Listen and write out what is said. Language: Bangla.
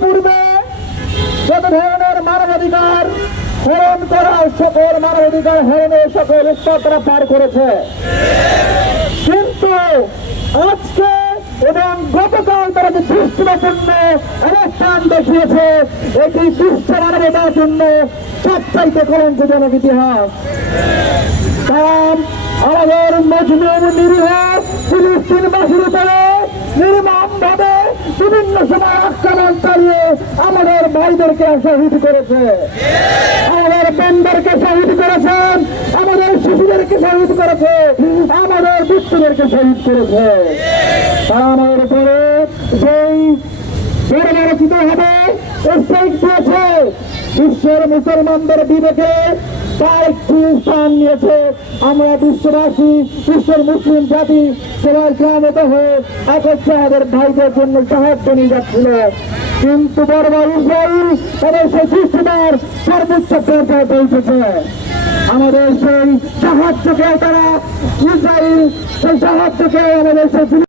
পূর্বে যত ধরনের মানবাধিকার হরণ করা সকল মানবাধিকার হরণের সকল স্তর পার করেছে। কিন্তু আজকে এবং গতকাল তারা যে দৃষ্টিপূর্ণ অবস্থান দেখিয়েছে, এটি বিশ্ব মানবতার জন্য সবচাইতে করেন যে জনক ইতিহাস আমাদের মজলুম নিরীহ ফিলিস্তিনবাসী বিভিন্ন সময় আক্রমণ চালিয়ে আমাদের ভাইদেরকে শহীদ করেছে। আমাদের বোনদেরকে শহীদ করেছেন আমাদের শিশুদেরকে শহীদ করেছে। আমাদের বৃত্তদেরকে শহীদ করেছে। আমাদের উপরে যেই পরিমাণিত হবে বিশ্বের মুসলমানদের বিবেকে আমরা আমাদের সাহায্য নিয়ে যাচ্ছিল। কিন্তু বর্বর ইসরায়েল তাদের সেই আমাদের সেই সাহায্যকে তারা ইসরায়েল সেই সাহায্যকে আমাদের সেই